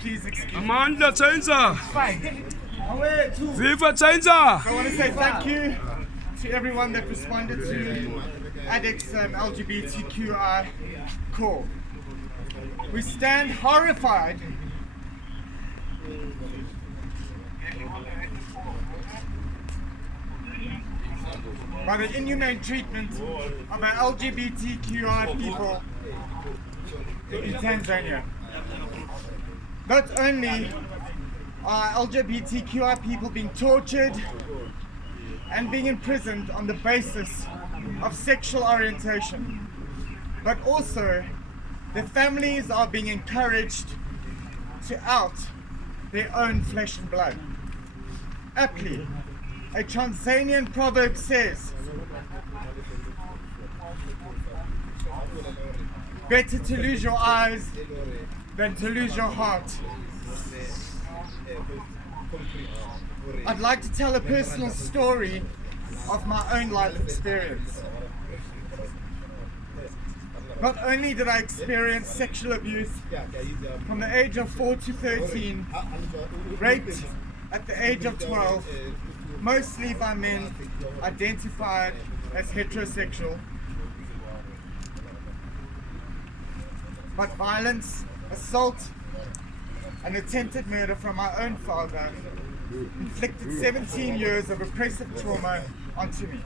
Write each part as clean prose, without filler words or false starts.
please excuse me. Amandla Tainza. Fine. Viva Tainza. I want to say thank you to everyone that responded to ADeC's LGBTQI call. We stand horrified by the inhumane treatment of our LGBTQI people in Tanzania. Not only are LGBTQI people being tortured and being imprisoned on the basis of sexual orientation, but also their families are being encouraged to out their own flesh and blood. Aptly, a Tanzanian proverb says, better to lose your eyes than to lose your heart. I'd like to tell a personal story of my own life experience. Not only did I experience sexual abuse from the age of 4 to 13, raped at the age of 12, mostly by men identified as heterosexual, but violence, assault, and attempted murder from my own father inflicted 17 years of oppressive trauma onto me.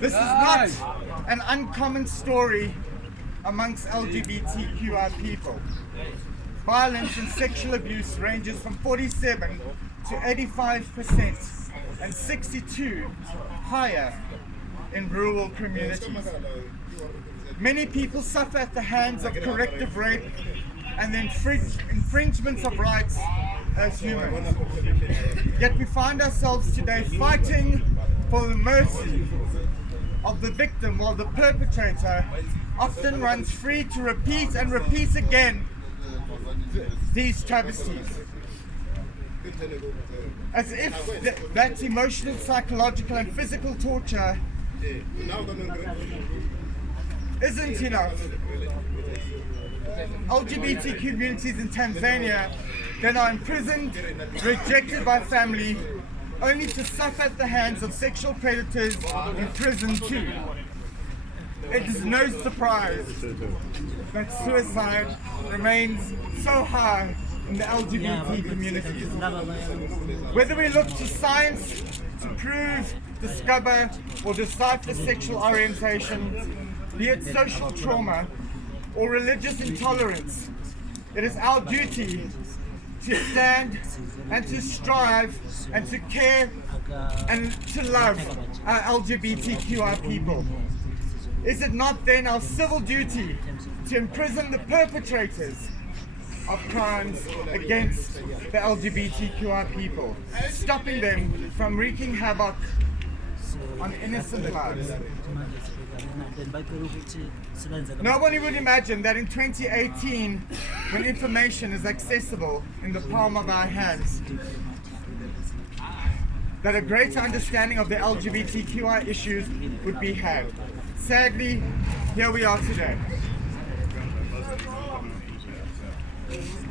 This is not an uncommon story amongst LGBTQI people. Violence and sexual abuse ranges from 47 to 85% and 62 higher in rural communities. Many people suffer at the hands of corrective rape and the infringements of rights as humans. Yet we find ourselves today fighting for the mercy of the victim while the perpetrator often runs free to repeat and repeat again these travesties. As if that emotional, psychological and physical torture isn't enough. LGBT communities in Tanzania that are imprisoned, rejected by family, only to suffer at the hands of sexual predators in prison too. It is no surprise that suicide remains so high in the LGBT communities. Whether we look to science to prove, discover, or decipher sexual orientation, be it social trauma or religious intolerance, it is our duty to stand and to strive and to care and to love our LGBTQI people. Is it not then our civil duty to imprison the perpetrators of crimes against the LGBTQI people, stopping them from wreaking havoc on innocent lives? Nobody would imagine that in 2018, when information is accessible in the palm of our hands, that a greater understanding of the LGBTQI issues would be had. Sadly, here we are today.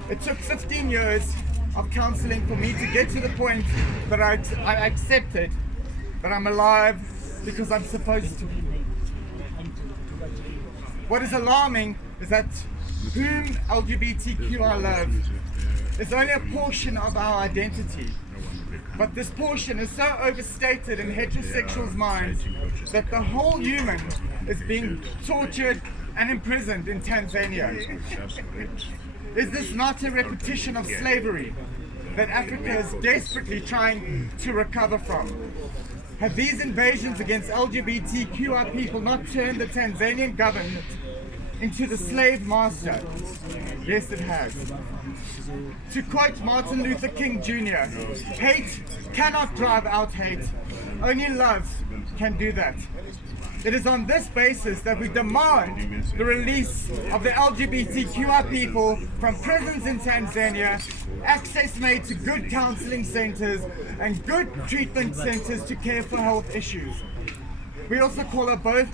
It took 15 years of counseling for me to get to the point that I accepted that I'm alive because I'm supposed to be. What is alarming is that whom LGBTQI love is only a portion of our identity. But this portion is so overstated in heterosexuals' minds that the whole human is being tortured and imprisoned in Tanzania. Is this not a repetition of slavery that Africa is desperately trying to recover from? Have these invasions against LGBTQI people not turned the Tanzanian government into the slave master? Yes, it has. To quote Martin Luther King Jr., hate cannot drive out hate. Only love can do that. It is on this basis that we demand the release of the LGBTQI people from prisons in Tanzania, access made to good counseling centers and good treatment centers to care for health issues. We also call upon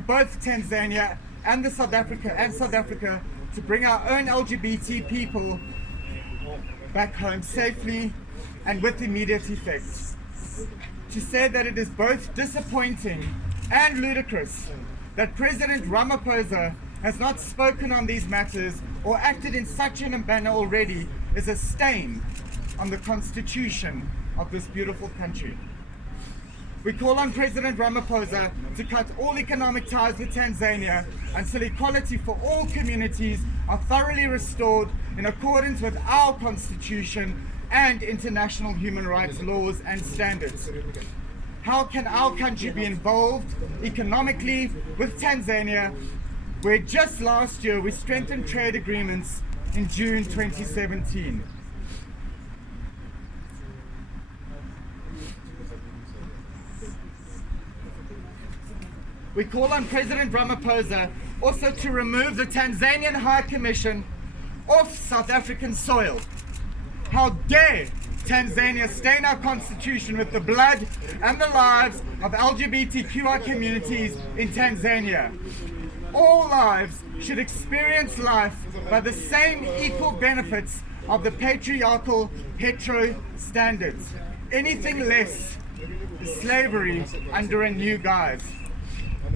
both Tanzania and South Africa to to bring our own LGBT people back home safely and with immediate effect. To say that it is both disappointing and ludicrous that President Ramaphosa has not spoken on these matters or acted in such a manner already is a stain on the constitution of this beautiful country. We call on President Ramaphosa to cut all economic ties with Tanzania until equality for all communities are thoroughly restored in accordance with our constitution and international human rights laws and standards. How can our country be involved economically with Tanzania, where just last year we strengthened trade agreements in June 2017? We call on President Ramaphosa also to remove the Tanzanian High Commission off South African soil. How dare Tanzania stain our constitution with the blood and the lives of LGBTQI communities in Tanzania. All lives should experience life by the same equal benefits of the patriarchal hetero standards. Anything less is slavery under a new guise.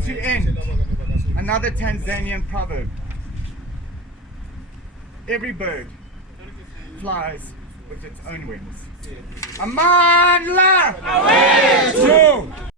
To end, another Tanzanian proverb: every bird flies with its own wings. Amandla!